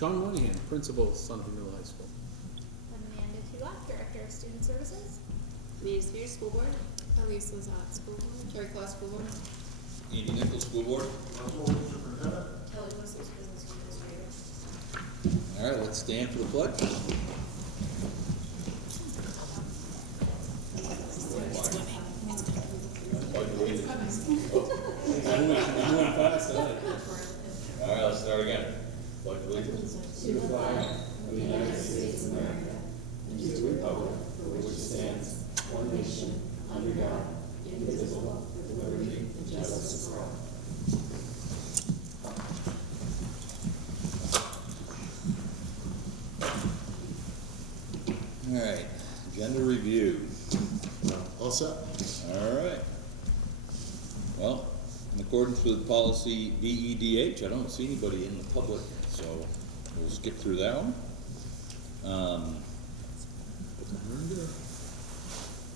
Sean Moynihan, Principal, Sunapee Middle High School. Amanda Tulak, Director of Student Services. Amanda Spears, School Board. Elise Lazat, School Board. Carrie Claus, School Board. Andy Nichols, School Board. Kelly Wilson, Business Administrator. All right, let's stand for the pledge. All right, let's start again. Pledge allegiance. To the flag of the United States of America and to the republic for which it stands, one nation, under God, indivisible, with liberty and justice for all. All right, agenda review. All set? All right. Well, in accordance with policy BEDH, I don't see anybody in the public, so we'll skip through that one.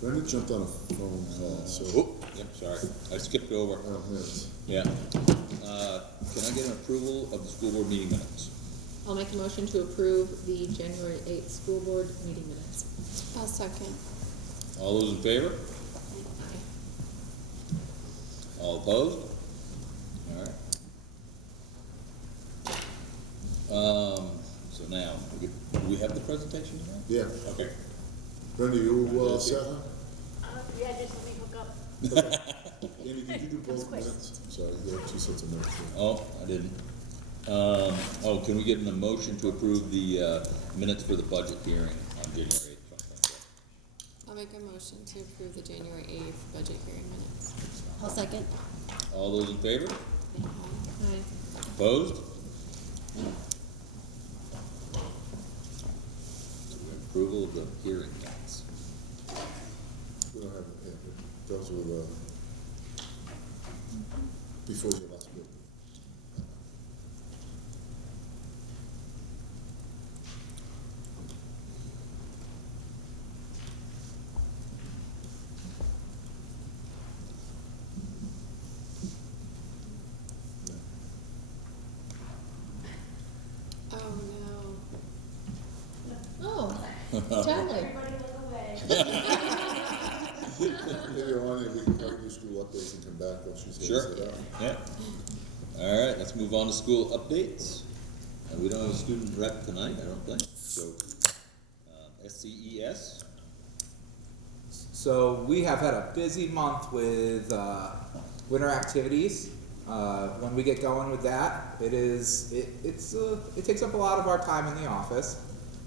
Brenda jumped on a phone call, so. Oh, yep, sorry, I skipped over. Oh, yes. Yeah. Can I get an approval of the school board meeting minutes? I'll make a motion to approve the January 8th School Board meeting minutes. I'll second. All those in favor? Aye. All opposed? All right. So now, do we have the presentation now? Yeah. Okay. Brenda, you, set, huh? Yeah, just let me hook up. Andy, did you do both quick. minutes? I'm sorry, you have two sets of minutes here. Oh, I didn't. Can we get an motion to approve the, minutes for the budget hearing on January 8th, 2024? I'll make a motion to approve the January 8th budget hearing minutes. I'll second. All those in favor? Aye. Opposed? Approval of the hearing minutes. We don't have, yeah, those were, before your last meeting. Oh, no. Oh, totally. Everybody look away. Maybe on it, we can probably do school updates and come back once she's Sure. set up. Yeah. All right, let's move on to school updates. We don't have a student rep tonight, I don't think, so, SCES. So we have had a busy month with winter activities. When we get going with that, it takes up a lot of our time in the office,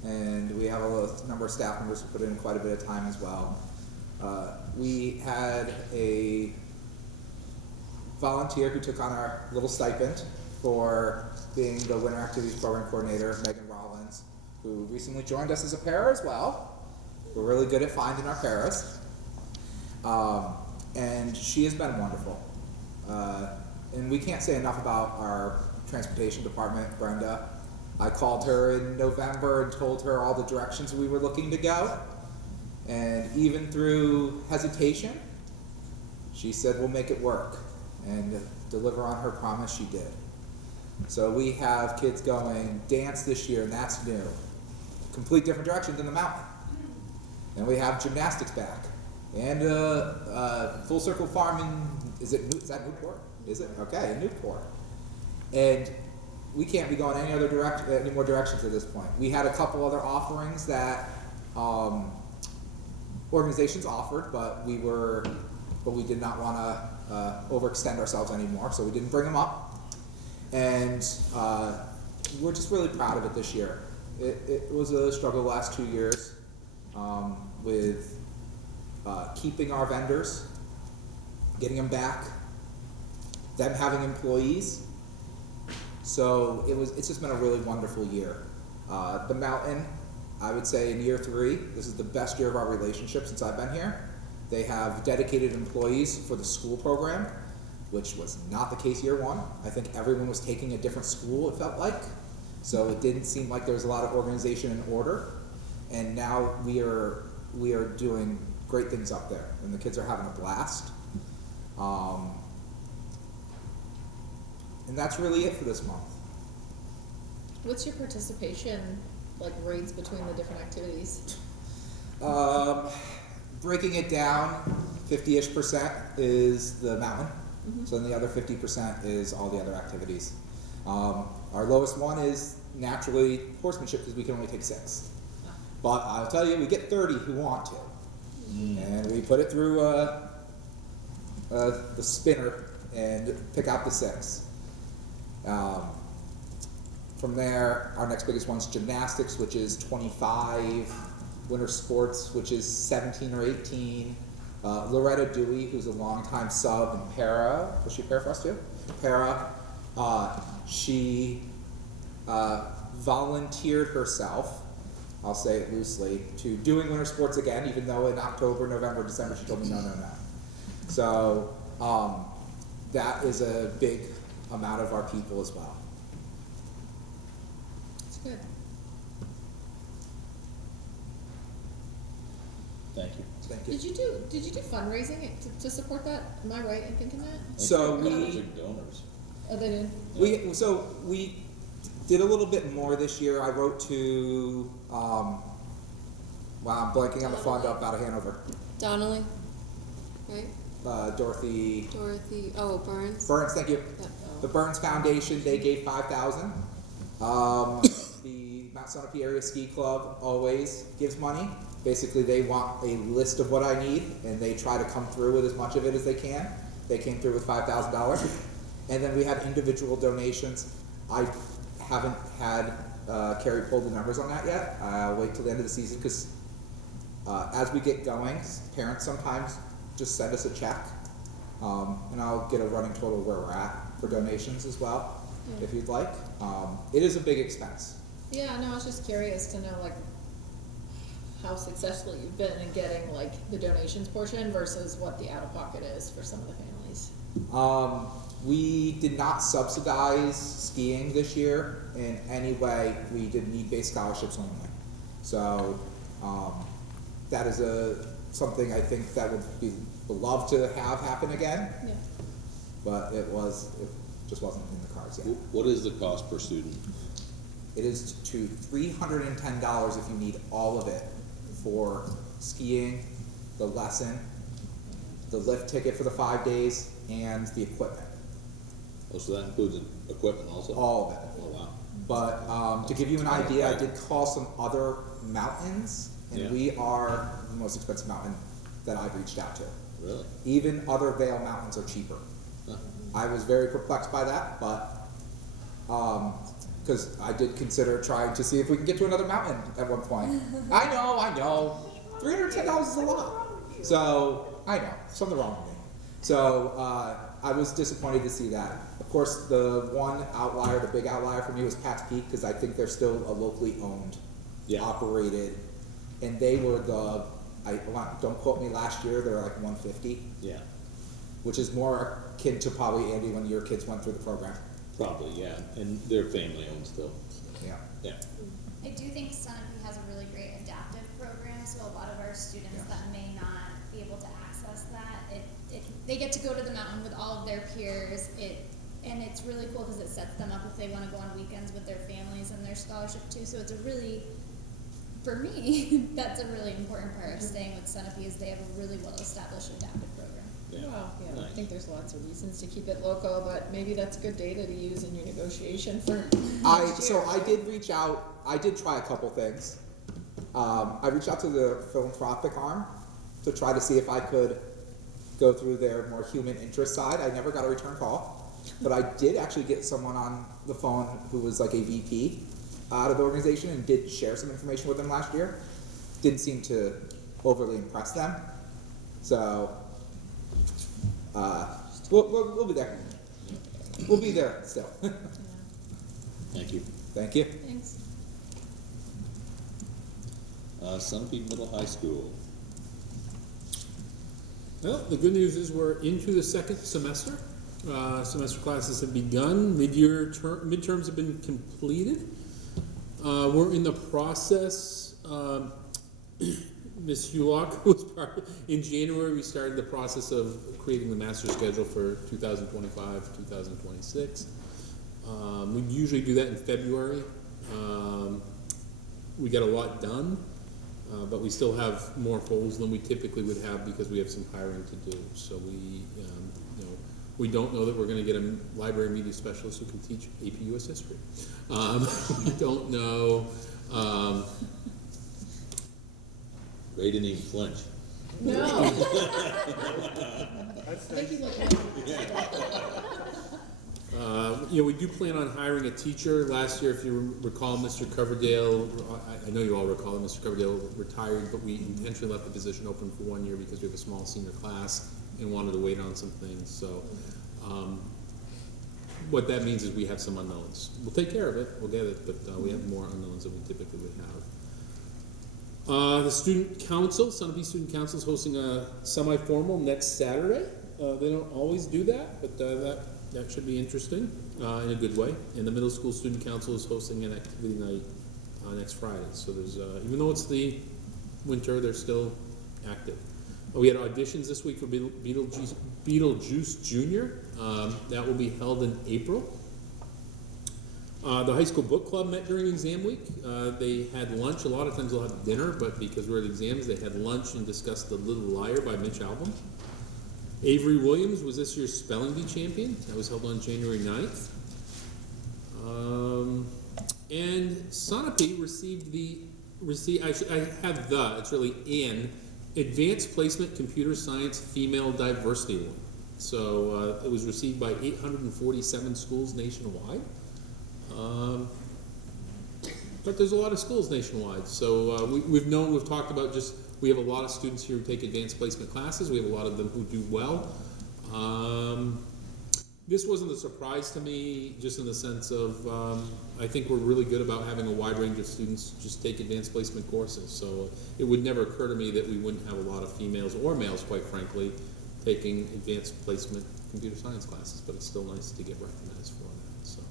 and we have a number of staff members who put in quite a bit of time as well. We had a volunteer who took on our little stipend for being the winter activities program coordinator, Megan Rollins, who recently joined us as a para as well. We're really good at finding our paras. And she has been wonderful. And we can't say enough about our transportation department, Brenda. I called her in November and told her all the directions we were looking to go. And even through hesitation, she said, we'll make it work. And deliver on her promise, she did. So we have kids going dance this year, and that's new. Complete different direction than the mountain. And we have gymnastics back. And Full Circle Farm in, is that Newport? Is it? Okay, in Newport. And we can't be going any more directions at this point. We had a couple other offerings that organizations offered, but we did not want to overextend ourselves anymore, so we didn't bring them up. And we're just really proud of it this year. It was a struggle the last 2 years with keeping our vendors, getting them back, them having employees. So it's just been a really wonderful year. The mountain, I would say in year 3, this is the best year of our relationship since I've been here. They have dedicated employees for the school program, which was not the case year 1. I think everyone was taking a different school, it felt like. So it didn't seem like there was a lot of organization and order. And now we are doing great things up there, and the kids are having a blast. And that's really it for this month. What's your participation, like, rates between the different activities? Breaking it down, 50-ish% is the mountain. So then the other 50% is all the other activities. Our lowest one is naturally horsemanship because we can only take 6. But I'll tell you, we get 30 who want to. And we put it through the spinner and pick out the 6. From there, our next biggest one's gymnastics, which is 25. Winter sports, which is 17 or 18. Loretta Dewey, who's a longtime sub in para. Was she para for us too? Para. She volunteered herself, I'll say it loosely, to doing winter sports again, even though in October, November, December she told me no. So that is a big amount of our people as well. That's good. Thank you. Thank you. Did you do fundraising to support that? Am I right in thinking that? So Those we are donors. Oh, they did? we did a little bit more this year. I wrote to wow, I'm blanking on the fund up out of Hanover. Donnelly, right? Dorothy Dorothy, Burns? Burns, thank you. Yeah. The Burns Foundation, they gave $5,000. The Mount Sunapee Area Ski Club always gives money. Basically, they want a list of what I need, and they try to come through with as much of it as they can. They came through with $5,000. And then we had individual donations. I haven't had Carrie pull the numbers on that yet. I'll wait till the end of the season because as we get going, parents sometimes just send us a check, and I'll get a running total where we're at for donations as well, if you'd like. It is a big expense. Yeah, no, I was just curious to know, like, how successful you've been in getting, like, the donations portion versus what the out-of-pocket is for some of the families. We did not subsidize skiing this year in any way. We did need-based scholarships only. So that is something I think that would love to have happen again, Yeah. but it just wasn't in the cards yet. What is the cost per student? It is to $310 if you need all of it for skiing, the lesson, the lift ticket for the 5 days, and the equipment. Oh, so that includes equipment also? All of it. Oh, wow. But to give you an idea, I did call some other mountains, and Yeah. we are the most expensive mountain that I've reached out to. Really? Even other Vail mountains are cheaper. Huh. I was very perplexed by that, but because I did consider trying to see if we can get to another mountain at one point. I know. $310 is a lot. So I know something wrong with me. So I was disappointed to see that. Of course, the one outlier, the big outlier for me was Pat's Peak because I think they're still a locally owned, operated, and they were don't quote me, last year they were like 150, Yeah, which is more akin to probably, Andy, when your kids went through the program. probably, yeah, and they're family owned still. Yeah. Yeah. I do think Sunapee has a really great adaptive program, so a lot of our students that may not be able to access that, they get to go to the mountain with all of their peers, and it's really cool because it sets them up if they want to go on weekends with their families and their scholarship too, so it's a really, for me, that's a really important part of staying with Sunapee is they have a really well-established adaptive program. Yeah. Well, yeah, I Nice. think there's lots of reasons to keep it local, but maybe that's good data to use in your negotiation for next year. I did reach out. I did try a couple things. I reached out to the philanthropic arm to try to see if I could go through their more human interest side. I never got a return call, but I did actually get someone on the phone who was like a VP out of the organization and did share some information with them last year. Didn't seem to overly impress them. So we'll be there. We'll be there still. Thank you. Thank you. Thanks. Sunapee Middle High School. Well, the good news is we're into the second semester. Semester classes have begun. Midterms have been completed. We're in the process. Ms. Hulock was in January. We started the process of creating the master schedule for 2025, 2026. We usually do that in February. We got a lot done, but we still have more holes than we typically would have because we have some hiring to do. So we don't know that we're gonna get a library media specialist who can teach AP US history. We don't know, Ray didn't even flinch. No. Think you look we do plan on hiring a teacher. Last year, if you recall, Mr. Coverdale, I know you all recall that Mr. Coverdale retired, but we intentionally left the position open for 1 year because we have a small senior class and wanted to wait on some things. So, what that means is we have some unknowns. We'll take care of it, we'll get it, but we have more unknowns than we typically would have. The Student Council, Sunapee Student Council is hosting a semi-formal next Saturday. They don't always do that, but that should be interesting in a good way. And the Middle School Student Council is hosting an activity night next Friday. So there's, even though it's the winter, they're still active. We had auditions this week for Beetlejuice Junior. That will be held in April. The high school book club met during exam week. They had lunch. A lot of times they'll have dinner, but because we're at exams, they had lunch and discussed The Little Liar by Mitch Albom. Avery Williams was this year's spelling bee champion. That was held on January 9th. And Sunapee it's really an Advanced Placement Computer Science Female Diversity Award. So it was received by 847 schools nationwide. But there's a lot of schools nationwide. So we've talked about we have a lot of students here who take advanced placement classes. We have a lot of them who do well. This wasn't a surprise to me, just in the sense of I think we're really good about having a wide range of students just take advanced placement courses. So it would never occur to me that we wouldn't have a lot of females or males, quite frankly, taking advanced placement computer science classes. But it's still nice to get recognized for that. So.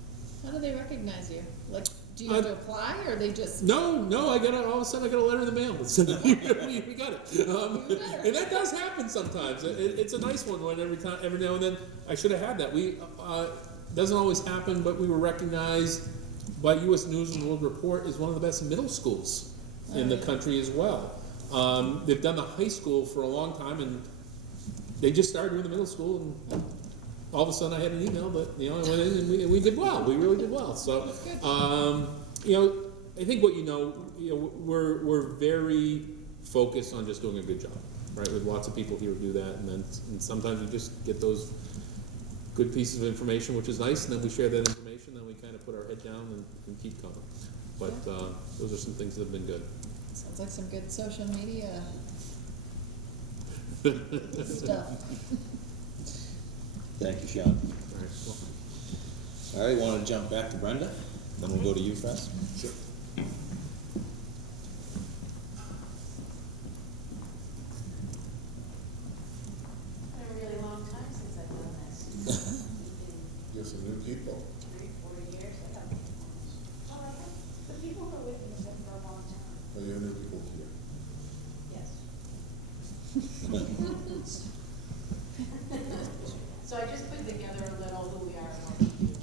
How do they recognize you? Like, do you have to apply, or they just? No. All of a sudden I got a letter in the mail that said we got it, and that does happen sometimes. It's a nice one when every now and then. I should have had that. Doesn't always happen, but we were recognized by U.S. News and World Report as one of the best middle schools in the country as well. They've done the high school for a long time, and they just started doing the middle school, and all of a sudden I had an email that I went in and we did well. We really did well. So I think we're very focused on just doing a good job, right? With lots of people here who do that, and sometimes we just get those good pieces of information, which is nice, and then we share that information, then we kind of put our head down and keep going. But those are some things that have been good. Sounds like some good social media stuff. Thank you, Sean. All right, well, All right, want to jump back to Brenda? Then we'll go to you first. Sure. Been a really long time since I've done this. Get some new people. 3-4 years. I have the people who are with me have been for a long time. Oh, you have new people here. Yes. So I just put together a little who we are and what we do.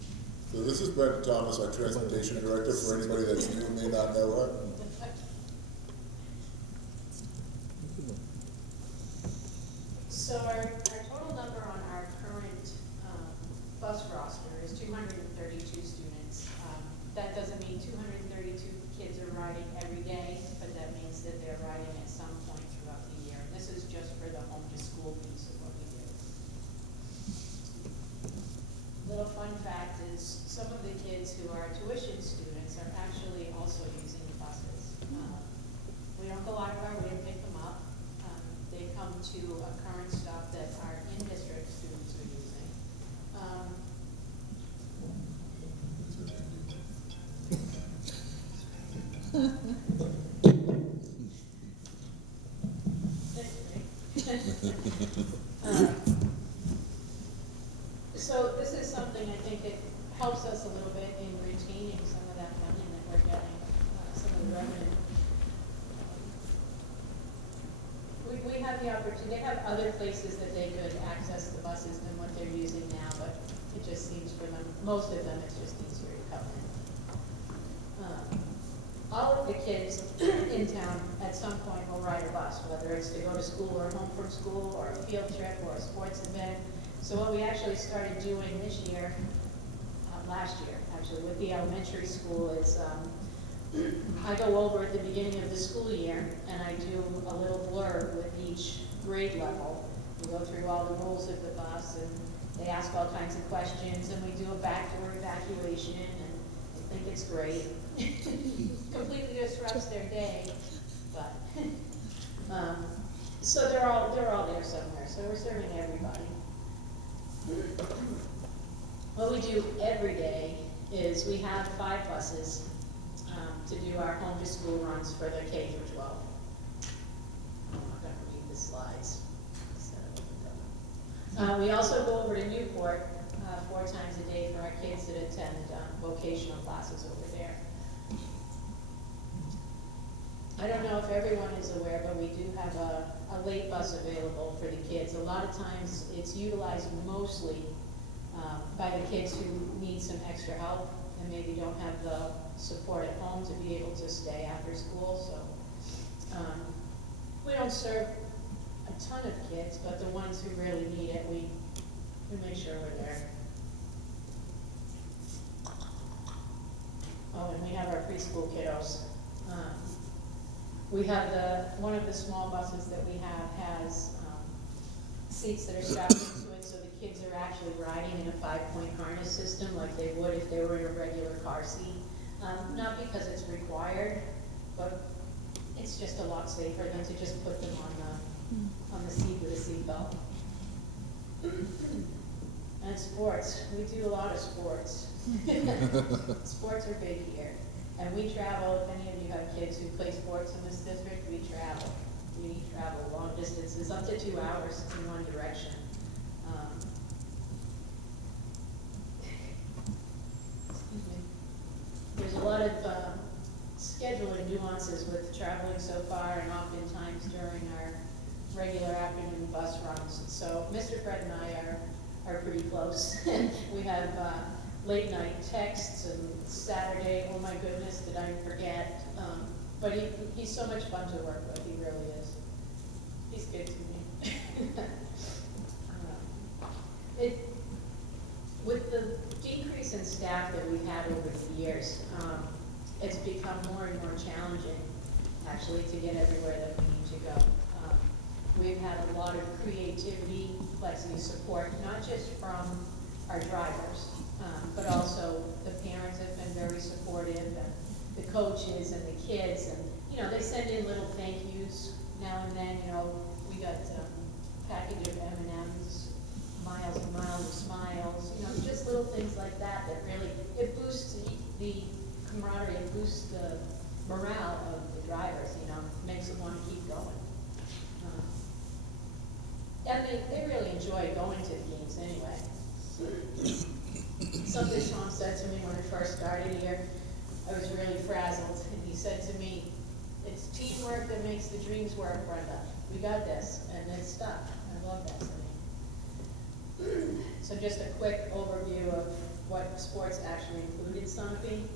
So this is Brenda Thomas, our transportation director, for anybody that's new and may not know her. So our total number on our current bus roster is 232 students. That doesn't mean 232 kids are riding every day, but that means that they're riding at some point throughout the year. And this is just for the home to school piece of what we do. Little fun fact is some of the kids who are tuition students are actually also using the buses. We don't go out of our way to pick them up. They come to a current stop that our in-district students are using. So this is something I think it helps us a little bit in retaining some of that money that we're getting, some of the revenue. We have the opportunity, they have other places that they could access the buses than what they're using now, but it just seems for them, most of them, it's just easier to come in. of the kids in town at some point will ride a bus, whether it's to go to school or home from school, or a field trip, or a sports event. So what we actually started doing this year, last year, actually, with the elementary school is, I go over at the beginning of the school year, and I do a little blurb with each grade level. We go through all the rules of the bus, and they ask all kinds of questions, and we do a backdoor evacuation, and I think it's great. Completely disrupts their day, but, so they're all there somewhere, so we're serving everybody. What we do every day is we have 5 buses to do our home to school runs for the K through 12. I'm not gonna read the slides. We also go over to Newport 4 times a day for our kids that attend vocational classes over there. I don't know if everyone is aware, but we do have a late bus available for the kids. A lot of times it's utilized mostly by the kids who need some extra help and maybe don't have the support at home to be able to stay after school. So we don't serve a ton of kids, but the ones who really need it, we make sure we're there. Oh, and we have our preschool kiddos. We have one of the small buses that we have has seats that are strapped into it, so the kids are actually riding in a 5-point harness system like they would if they were in a regular car seat. Not because it's required, but it's just a lot safer than to just put them on the seat with a seat belt. And sports, we do a lot of sports. Sports are big here. And we travel, if any of you have kids who play sports in this district, we travel. We travel long distances, up to 2 hours in one direction. Excuse me. There's a lot of scheduling nuances with traveling so far, and oftentimes during our regular afternoon bus runs. So Mr. Fred and I are pretty close. We have late night texts, and Saturday, oh my goodness, did I forget? But he's so much fun to work with, he really is. He's good to me. With the decrease in staff that we've had over the years, it's become more and more challenging, actually, to get everywhere that we need to go. We've had a lot of creativity, complexity support, not just from our drivers, but also the parents have been very supportive, and the coaches and the kids, and, you know, they send in little thank yous now and then. You know, we got a package of M&Ms, miles and miles of smiles, you know, just little things like that that really, it boosts the camaraderie, it boosts the morale of the drivers, you know, makes them want to keep going. And they really enjoy going to the games anyway. Something Tom said to me when I first started here, I was really frazzled, and he said to me, "It's teamwork that makes the dreams work, Brenda. We got this," and it stuck. I love that saying. So just a quick overview of what sports actually include in Sunapee.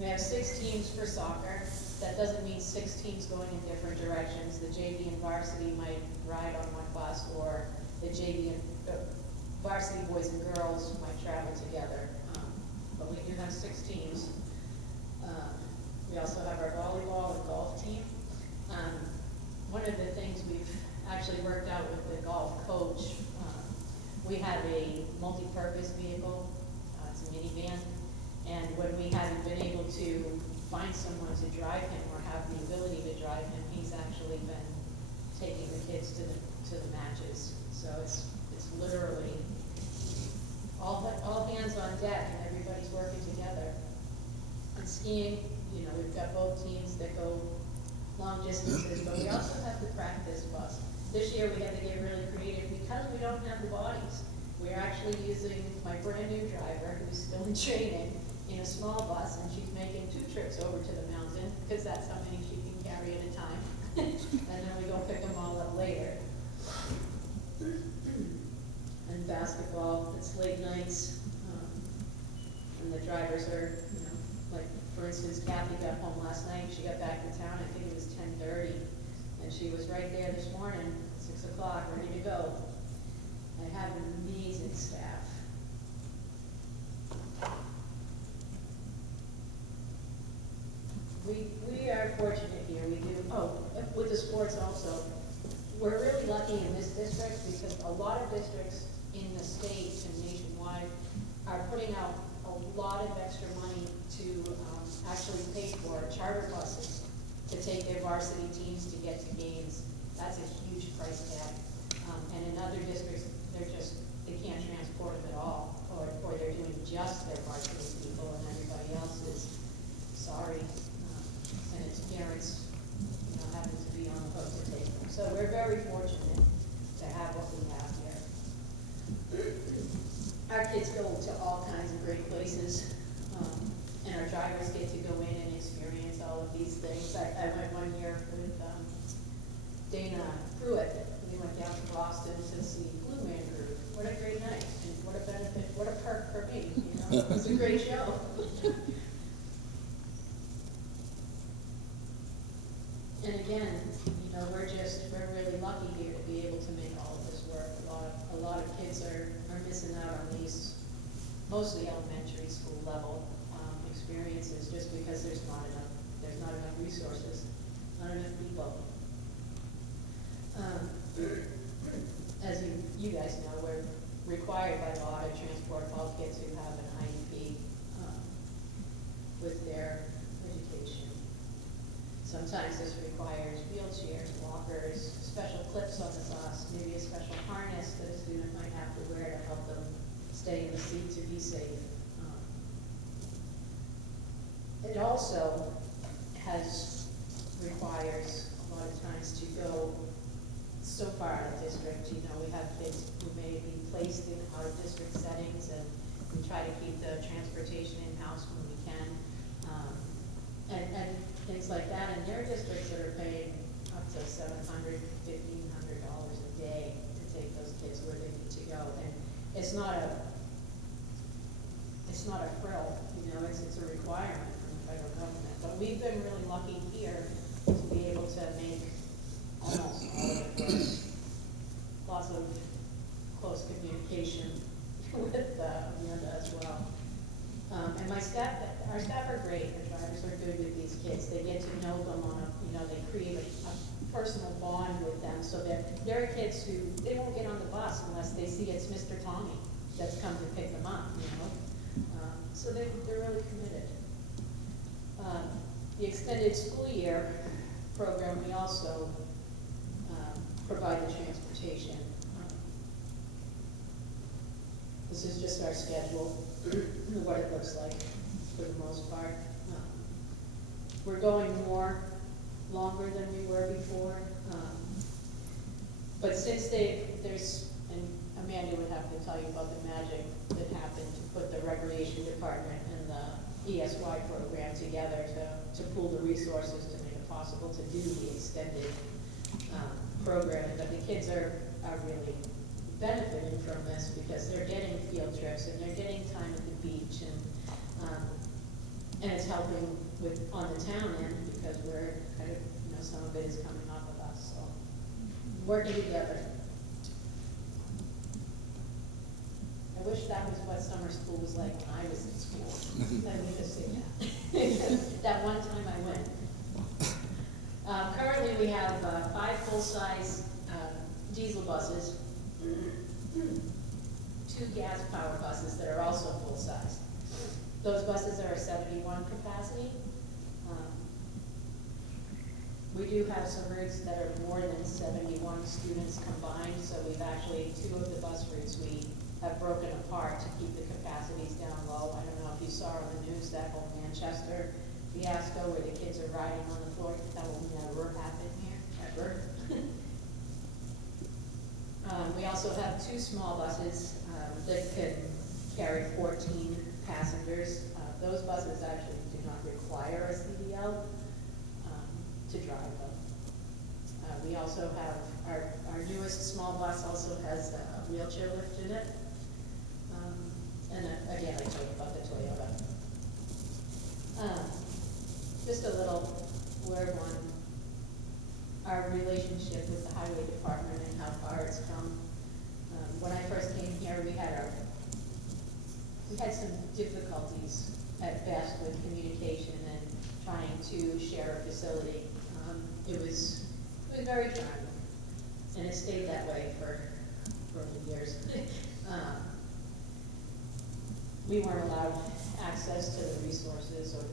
We have 6 teams for soccer. That doesn't mean 6 teams going in different directions. The JV and varsity might ride on one bus, or the JV and varsity boys and girls might travel together. But we do have 6 teams. We also have our volleyball and golf team. One of the things we've actually worked out with the golf coach, we have a multi-purpose vehicle. It's a minivan. And when we haven't been able to find someone to drive him or have the ability to drive him, he's actually been taking the kids to the matches. So it's literally all hands on deck, and everybody's working together. And skiing, you know, we've got both teams that go long distances, but we also have the practice bus. This year we had to get really creative because we don't have the bodies. We're actually using my brand new driver, who's still in training, in a small bus, and she's making 2 trips over to the mountain, because that's how many she can carry at a time. And then we go pick them all up later. And basketball, it's late nights, and the drivers are, you know, like, for instance, Kathy got home last night, she got back to town, I think it was 10:30, and she was right there this morning, 6 o'clock, ready to go. I have an amazing staff. We are fortunate here, we do, with the sports also, we're really lucky in this district because a lot of districts in the state and nationwide are putting out a lot of extra money to actually pay for charter buses to take their varsity teams to get to games. That's a huge price tag. And in other districts, they can't transport them at all, or they're doing just their varsity people and everybody else is sorry. And its parents, happen to be on the hook to take them. So we're very fortunate to have what we have here. Our kids go to all kinds of great places, and our drivers get to go in and experience all of these things. I went one year with Dana Pruitt. We went down to Boston to see Blue Man Group. What a great night, and what a benefit, what a perk for me, It was a great show. And again, we're really lucky here to be able to make all of this work. A lot of kids are missing out on these, mostly elementary school level experiences, just because there's not enough resources, not enough people. As you guys know, we're required by law to transport all kids who have an IEP with their education. Sometimes this requires wheelchairs, walkers, special clips on the bus, maybe a special harness that a student might have to wear to help them stay in the seat to be safe. It also requires a lot of times to go so far out of district. We have kids who may be placed in out of district settings, and we try to keep the transportation in-house when we can. And things like that, and there are districts that are paying up to $700, $1,500 a day to take those kids where they need to go, and it's not a frill, it's a requirement from the federal government. But we've been really lucky here to be able to make almost all of it work. Lots of close communication with Amanda as well. And our staff are great. Our drivers are good with these kids. They get to know them they create a personal bond with them, so that there are kids who, they won't get on the bus unless they see it's Mr. Tommy that's come to pick them up, So they're really committed. The extended school year program, we also provide the transportation. This is just our schedule, what it looks like for the most part. We're going longer than we were before. But since and Amanda would have to tell you about the magic that happened to put the recreation department and the ESY program together to pool the resources to make it possible to do the extended program. But the kids are really benefiting from this because they're getting field trips and they're getting time at the beach, and it's helping on the town end because we're kind of, some of it is coming off of us, so working together. I wish that was what summer school was like when I was in school. Let me just say that. That one time I went. Currently we have 5 full-size diesel buses, 2 gas-powered buses that are also full-size. Those buses are a 71 capacity. We do have some routes that are more than 71 students combined, so we've actually, 2 of the bus routes we have broken apart to keep the capacities down low. I don't know if you saw on the news that whole Manchester fiasco where the kids are riding on the floor. That will never happen here, ever. We also have 2 small buses that can carry 14 passengers. Those buses actually do not require a CDL to drive them. We also have our newest small bus also has a wheelchair lift in it. And again, I told you about the Toyota. just a little word on our relationship with the highway department and how far it's come. When I first came here, we had some difficulties at best with communication and trying to share a facility. It was very trying, and it stayed that way for years. We weren't allowed access to the resources or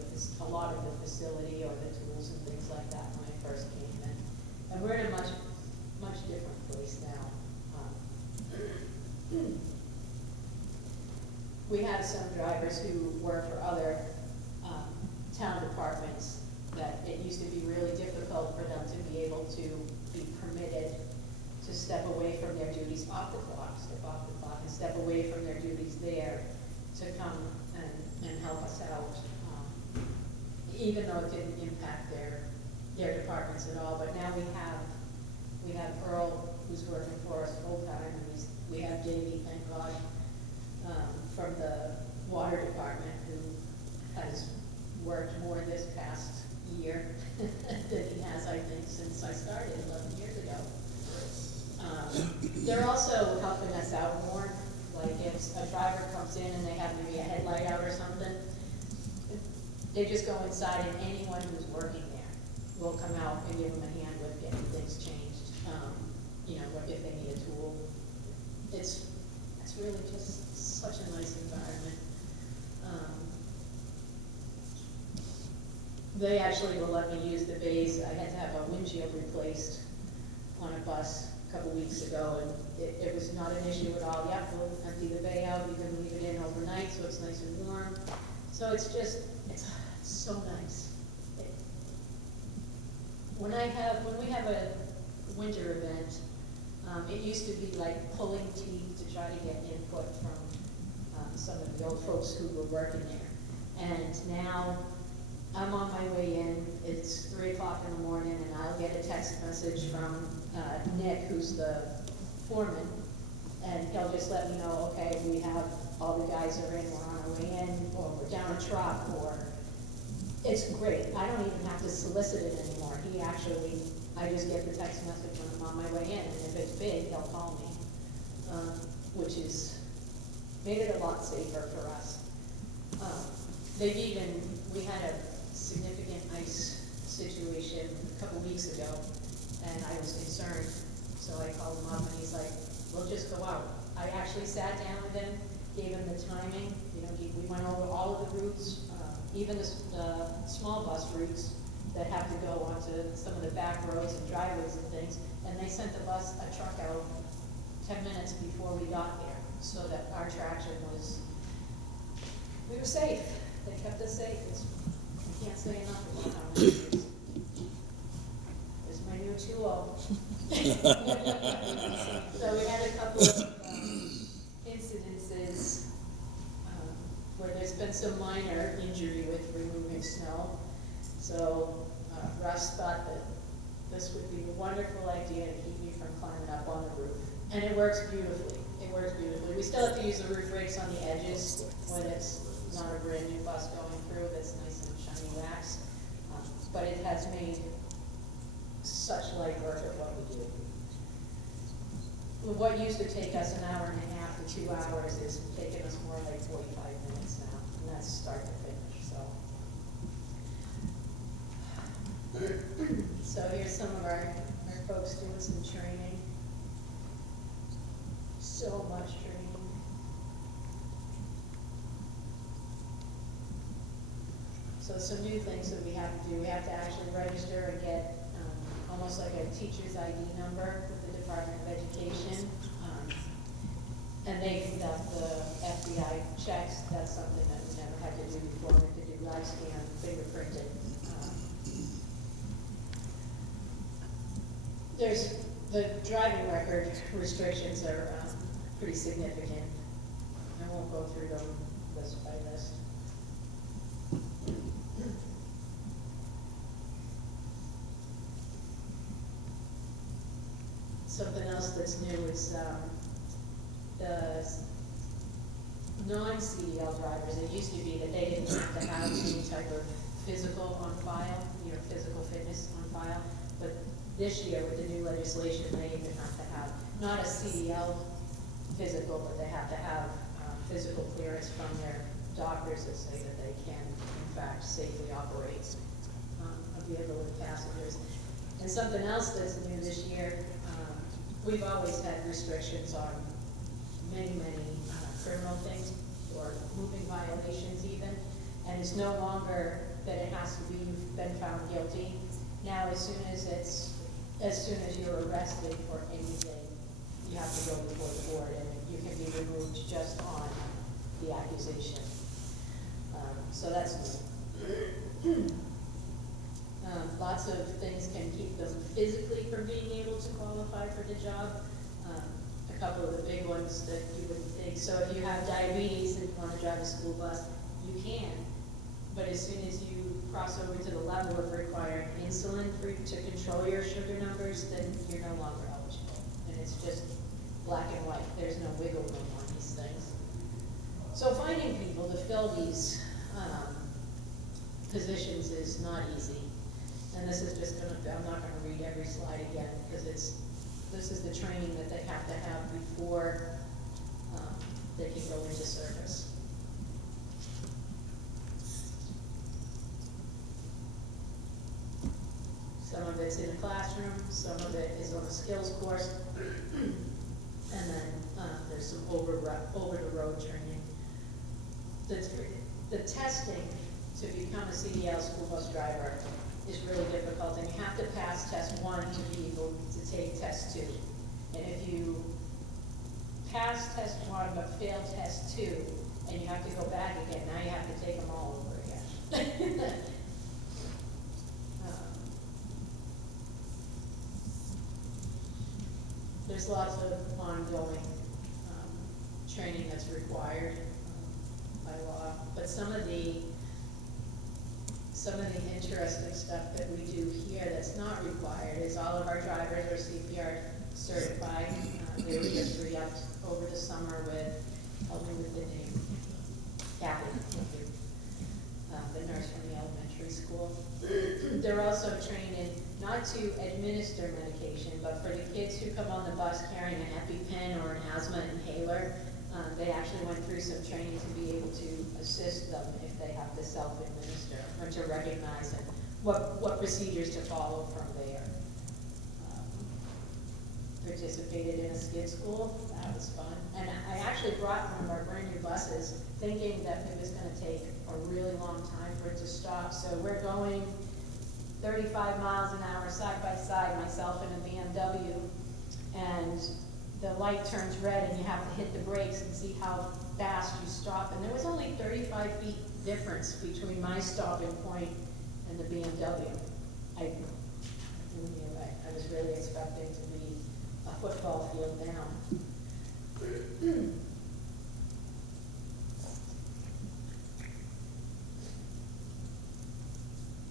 a lot of the facility or the tools and things like that when I first came in. And we're in a much, much different place now. We have some drivers who work for other town departments that it used to be really difficult for them to be able to be permitted to step away from their duties off the clock, and step away from their duties there to come and help us out, even though it didn't impact their departments at all. But now we have Earl, who's working for us full-time, and we have Davey, thank God, from the water department, who has worked more this past year than he has, I think, since I started 11 years ago. They're also helping us out more. Like if a driver comes in and they have maybe a headlight out or something, they just go inside, and anyone who's working there will come out and give them a hand with getting things changed. If they need a tool, it's really just such a nice environment. They actually will let me use the bays. I had to have a windshield replaced on a bus a couple weeks ago, and it was not an issue at all. Yep, we'll empty the bay out, you can leave it in overnight so it's nice and warm. So it's so nice. When we have a winter event, it used to be like pulling teeth to try to get input from some of the old folks who were working there. And now I'm on my way in, it's 3 o'clock in the morning, and I'll get a text message from Nick, who's the foreman, and he'll just let me know, okay, we have, all the guys are in, we're on our way in, or we're down a truck, or, it's great. I don't even have to solicit it anymore. I just get the text message when I'm on my way in, and if it's big, he'll call me, which is, made it a lot safer for us. We had a significant ice situation a couple weeks ago, and I was concerned, so I called him up, and he's like, we'll just go out. I actually sat down with him, gave him the timing, we went over all of the routes, even the small bus routes that have to go onto some of the back roads and driveways and things, and they sent a truck out 10 minutes before we got there, so that our traction we were safe. They kept us safe. I can't say enough about how many years. It's my new 2-0. So we had a couple of incidences where there's been some minor injury with removing snow. So Russ thought that this would be a wonderful idea to keep me from climbing up on the roof. And it works beautifully. It works beautifully. We still have to use the roof rakes on the edges when it's not a brand new bus going through that's nice and shiny wax. But it has made such light work of what we do. What used to take us an hour and a half to 2 hours is taking us more like 45 minutes now, and that's start to finish, so. So here's some of our folks doing some training. So much training. So some new things that we have to do, we have to actually register and get almost like a teacher's ID number with the Department of Education. And they conduct the FBI checks. That's something that we never had to do before. We had to do live scan, fingerprinted. The driving record restrictions are pretty significant. I won't go through them list by list. Something else that's new is the non-CDL drivers. It used to be that they didn't have to have any type of physical on file, your physical fitness on file. But this year with the new legislation, they even have to have, not a CDL physical, but they have to have physical clearance from their doctors that say that they can, in fact, safely operate a vehicle with passengers. And something else that's new this year, we've always had restrictions on many criminal things or moving violations even, and it's no longer that it has to be you've been found guilty. Now, as soon as you're arrested for anything, you have to go before the board, and you can be removed just on the accusation. So that's new. Lots of things can keep them physically from being able to qualify for the job. A couple of the big ones that you wouldn't think. So if you have diabetes and you want to drive a school bus, you can. But as soon as you cross over to the level of requiring insulin for you to control your sugar numbers, then you're no longer eligible. And it's just black and white. There's no wiggle room on these things. So finding people to fill these positions is not easy. And this is just gonna, I'm not gonna read every slide again, because this is the training that they have to have before they can go into service. Some of it's in a classroom, some of it is on a skills course, and then there's some over-the-road training. The testing to become a CDL school bus driver is really difficult, and you have to pass test 1 to be able to take test 2. And if you pass test 1 but fail test 2, and you have to go back again, now you have to take them all over again. There's lots of ongoing training that's required by law, but some of the interesting stuff that we do here that's not required is all of our drivers are CPR certified. They were just re-upped over the summer with, help me with the name, Kathy, the nurse from the elementary school. They're also trained in not to administer medication, but for the kids who come on the bus carrying an EpiPen or an asthma inhaler, they actually went through some training to be able to assist them if they have to self-administer, or to recognize and what procedures to follow from there. Participated in a skid school, that was fun. And I actually brought one of our brand new buses thinking that it was gonna take a really long time for it to stop. So we're going 35 miles an hour side by side, myself and a BMW, and the light turns red and you have to hit the brakes and see how fast you stop. And there was only 35 feet difference between my stopping point and the BMW. I was really expecting to be a football field down.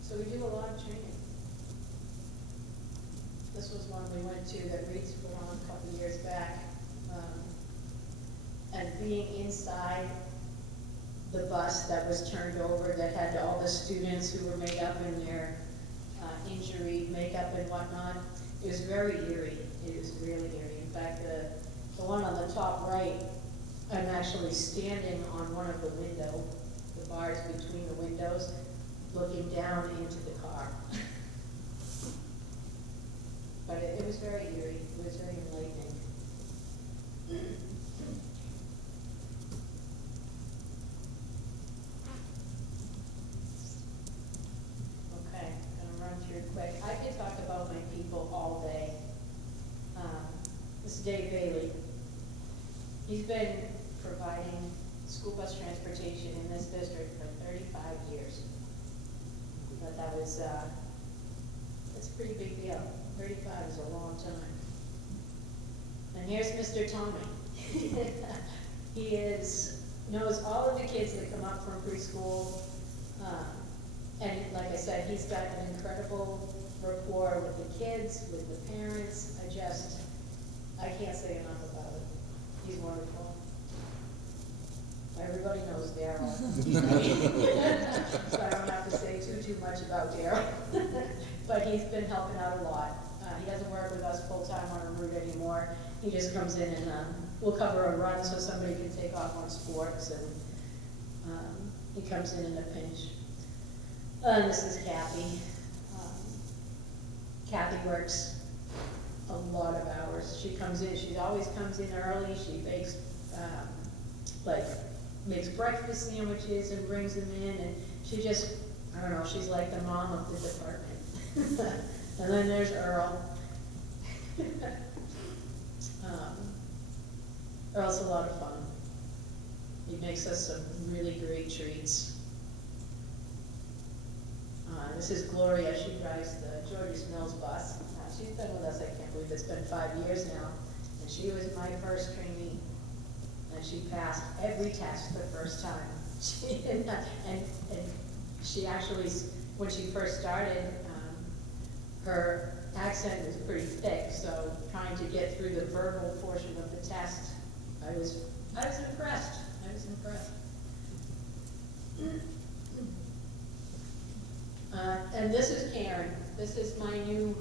So we do a lot of training. This was one we went to that Reed's put on a couple of years back. And being inside the bus that was turned over, that had all the students who were made up in their injury makeup and whatnot, it was very eerie. It was really eerie. In fact, the one on the top right, I'm actually standing on one of the bars between the windows, looking down into the car. But it was very eerie. It was very enlightening. Okay, I'm gonna run through quick. I could talk about my people all day. This is Dave Bailey. He's been providing school bus transportation in this district for 35 years. But that's a pretty big deal. 35 is a long time. And here's Mr. Tommy. He knows all of the kids that come up from preschool. And like I said, he's got an incredible rapport with the kids, with the parents. I can't say enough about it. He's wonderful. Everybody knows Daryl. So I don't have to say too too much about Daryl, but he's been helping out a lot. He doesn't work with us full-time on a route anymore. He just comes in and we'll cover a run so somebody can take off on sports, and he comes in a pinch. And this is Kathy. Kathy works a lot of hours. She always comes in early. She bakes, makes breakfast sandwiches and brings them in, and she just, I don't know, she's like the mom of the department. And then there's Earl. Earl's a lot of fun. He makes us some really great treats. This is Gloria. She drives the Georges Mills bus. She's been with us, I can't believe it's been 5 years now. And she was my first trainee. And she passed every test the first time. And she actually, when she first started, her accent was pretty thick, so trying to get through the verbal portion of the test, I was impressed. I was impressed. And this is Karen. This is my new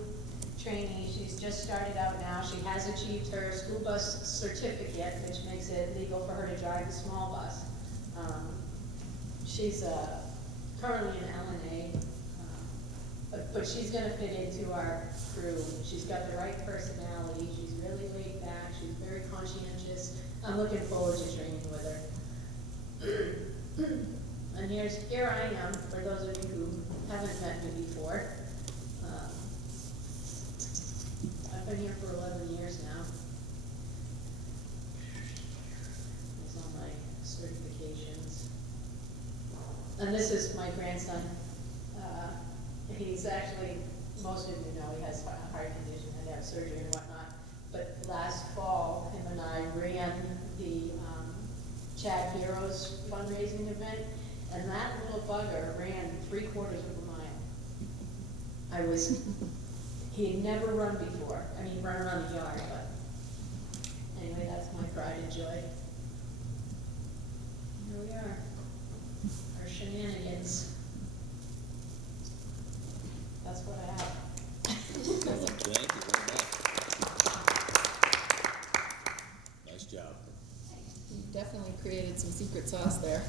trainee. She's just started out now. She has achieved her school bus certificate, which makes it legal for her to drive a small bus. She's currently an LNA, but she's going to fit into our crew. She's got the right personality. She's really laid back. She's very conscientious. I'm looking forward to training with her. And here I am, for those of you who haven't met me before. I've been here for 11 years now. These are my certifications. And this is my grandson. He's actually, most of you know, he has a heart condition and had surgery and whatnot. But last fall, him and I ran the Chad Heroes fundraising event, and that little bugger ran 3/4 of a mile. He had never run before. I mean, run around the yard, but anyway, that's my pride and joy. Here we are, our shenanigans. That's what I have. Thank you very much. Nice job. You definitely created some secret sauce there.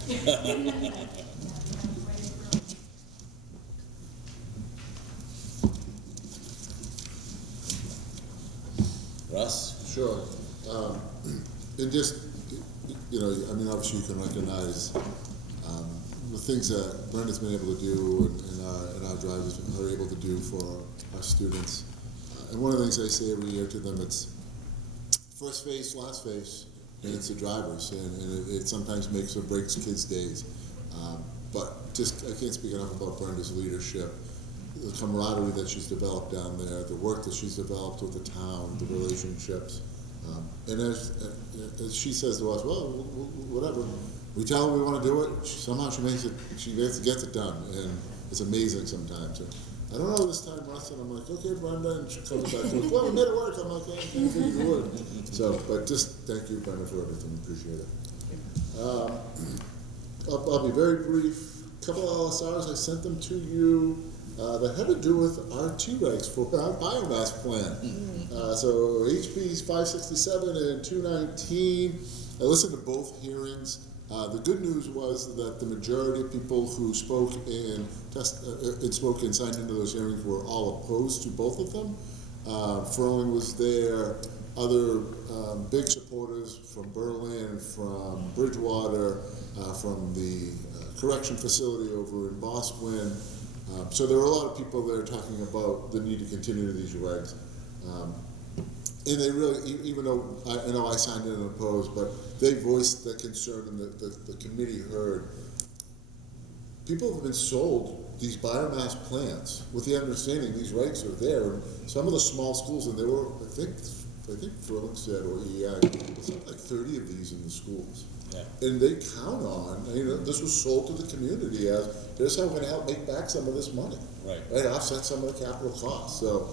Russ? Sure. And just, you know, I mean, obviously you can recognize the things that Brenda's been able to do and our drivers are able to do for our students. And one of the things I say every year to them, it's first face, last face, and it's the drivers. And it sometimes makes or breaks kids' days. But just, I can't speak enough about Brenda's leadership, the camaraderie that she's developed down there, the work that she's developed with the town, the relationships. And as she says to us, well, whatever, we tell her we want to do it, somehow she gets it done, and it's amazing sometimes. And I don't know this time, Russ, and I'm like, okay, Brenda, and she comes back to us, well, we made it work. I'm like, yeah, I think you would. So, but just thank you, Brenda, for everything. Appreciate it. I'll be very brief. A couple of LSRs, I sent them to you. That had to do with our T-Regs for our biomass plant. So HB's 567 and 219. I listened to both hearings. The good news was that the majority of people who spoke and signed into those hearings were all opposed to both of them. Furling was there. Other big supporters from Berlin, from Bridgewater, from the correction facility over in Bosquen. So there were a lot of people there talking about the need to continue these regs. And they really, even though I know I signed in and opposed, but they voiced that concern and the committee heard. People have been sold these biomass plants with the understanding these regs are there. And some of the small schools, and there were, I think Furling said, or EI, something like 30 of these in the schools. Yeah. And they count on, this was sold to the community as, here's how we're gonna help make back some of this money. Right. Offset some of the capital costs. So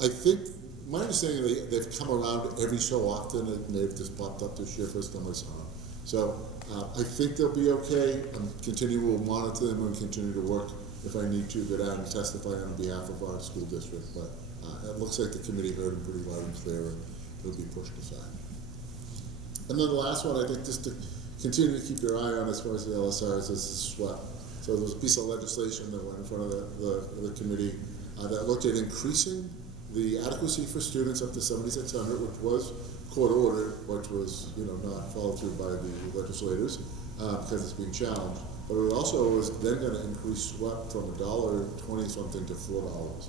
I think, my understanding, they've come around every so often, and they've just popped up this year, first time I saw them. So I think they'll be okay. We'll monitor them and continue to work if I need to, go down and testify on behalf of our school district, but, it looks like the committee heard him pretty loud and clear, and it'll be pushed aside. And then the last one, I think, just to continue to keep your eye on as far as the LSRs, is the SWEP. So there was a piece of legislation that went in front of the committee, that looked at increasing the adequacy for students up to 7,600, which was court ordered, which was, not followed through by the legislators, because it's being challenged. But it also was then gonna increase SWEP from $1.20 something to $4.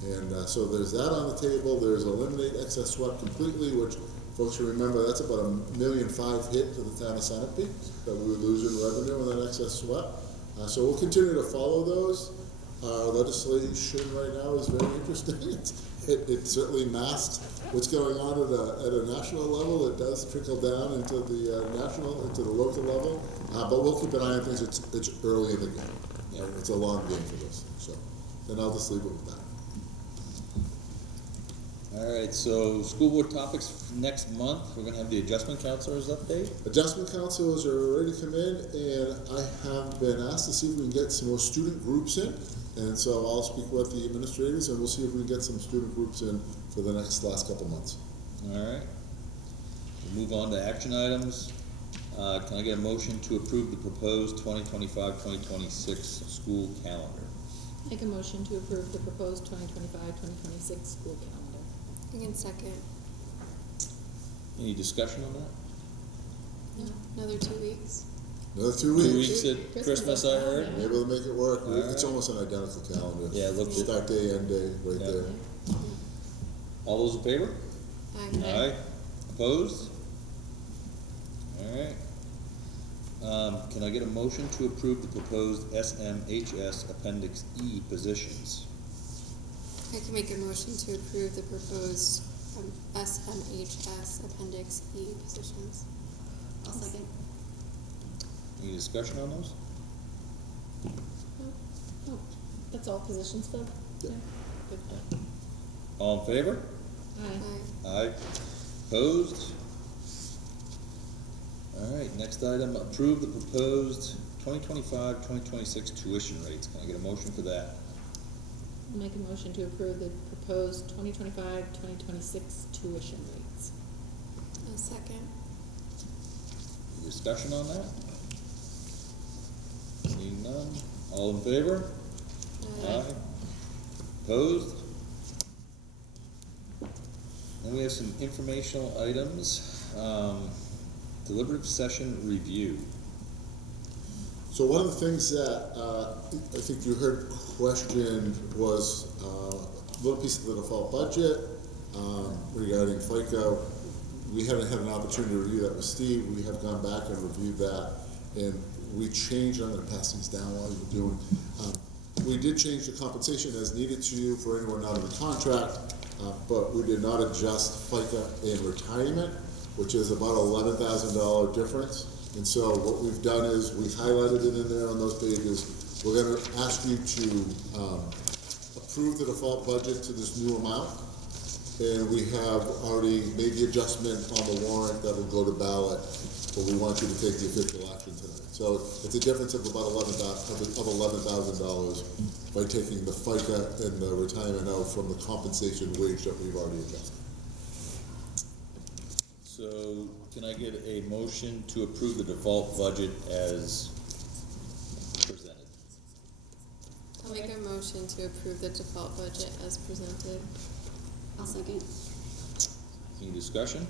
And, so there's that on the table. There's eliminate excess SWEP completely, which folks should remember, that's about $1.5 million hit to the town of Centipede that we would lose in revenue on that excess SWEP. So we'll continue to follow those. Legislation right now is very interesting. It certainly masks what's going on at a national level. It does trickle down into the into the local level. But we'll keep an eye on things. It's early in the game. And it's a long game for this. So then I'll just leave it with that. All right, so school board topics next month, we're gonna have the adjustment counselors update. Adjustment counselors are ready to come in, and I have been asked to see if we can get some more student groups in. And so I'll speak with the administrators, and we'll see if we can get some student groups in for the last couple months. All right. We'll move on to action items. Can I get a motion to approve the proposed 2025-2026 school calendar? Make a motion to approve the proposed 2025-2026 school calendar. I can second. Any discussion on that? No, another 2 weeks. Another 2 2 weeks. weeks at Christmas, I heard. We're able to make it work. All It's right. almost an identical calendar. Yeah, it looked it. Start day, end day, right Yeah. there. All those in favor? Aye. Aye. Opposed? All right. Can I get a motion to approve the proposed SMHS Appendix E positions? I can make a motion to approve the proposed SMHS Appendix E positions. I'll second. Any discussion on those? Oh, that's all positions filled? Yeah. Good. All in favor? Aye. Aye. Aye. Opposed? All right, next item, approve the proposed 2025-2026 tuition rates. Can I get a motion for that? I'll make a motion to approve the proposed 2025-2026 tuition rates. A second. Any discussion on that? Seeing none, all in favor? Aye. Opposed? Then we have some informational items. Deliberative session review. So one of the things that I think you heard questioned was a little piece of the default budget regarding FICA. We haven't had an opportunity to review that with Steve. We have gone back and reviewed that, and we changed. I'm going to pass these down while you're doing. We did change the compensation as needed to for anyone not in the contract, but we did not adjust FICA in retirement, which is about $11,000 difference. And so what we've done is we highlighted it in there on those pages. We're gonna ask you to approve the default budget to this new amount. And we have already made the adjustment on the warrant that will go to ballot, but we want you to take the official action tonight. So it's a difference of about $11,000 by taking the FICA and the retirement out from the compensation wage that we've already adjusted. So can I get a motion to approve the default budget as presented? I'll make a motion to approve the default budget as presented. I'll second. Any discussion?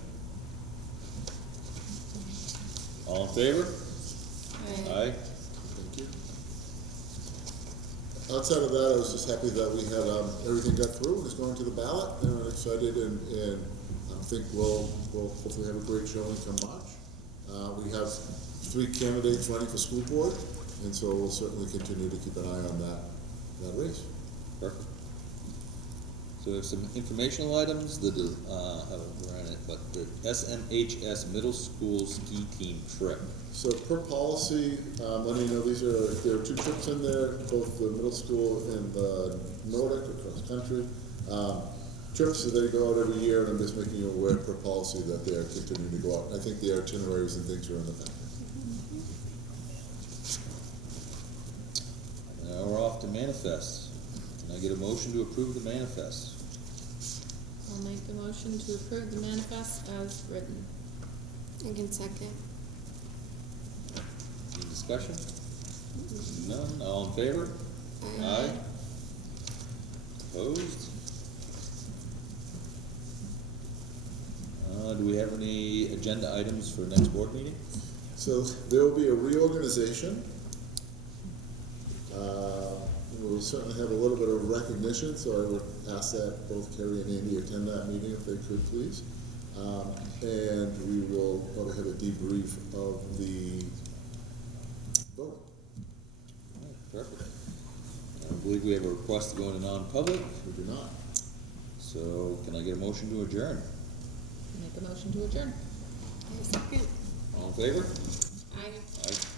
All in favor? Aye. Thank you. Outside of that, I was just happy that we had, everything got through and it's going to the ballot, and I'm excited and I think we'll hopefully have a great showing come March. We have 3 candidates running for school board, and so we'll certainly continue to keep an eye on that race. Perfect. So there's some informational items, we're in it, but the SMHS Middle School Ski Team Trip. So per policy, letting you know, there are 2 trips in there, both the middle school and the Nordic or cross country. Trips that they go out every year, and I'm just making you aware per policy that they are continuing to go out. I think the itineraries and things are in the packet. All we're off to manifests. Can I get a motion to approve the manifests? I'll make the motion to approve the manifest as written. I can second. Any discussion? None, all in favor? Aye. Opposed? Do we have any agenda items for next board meeting? So there will be a reorganization. We'll certainly have a little bit of recognition, so I would ask that both Carrie and Andy attend that meeting if they could, please. And we will probably have a debrief of the vote. Perfect. I believe we have a request to go into non-public, We do not. so can I get a motion to adjourn? Make a motion to adjourn. I second. All in favor? Aye. Aye.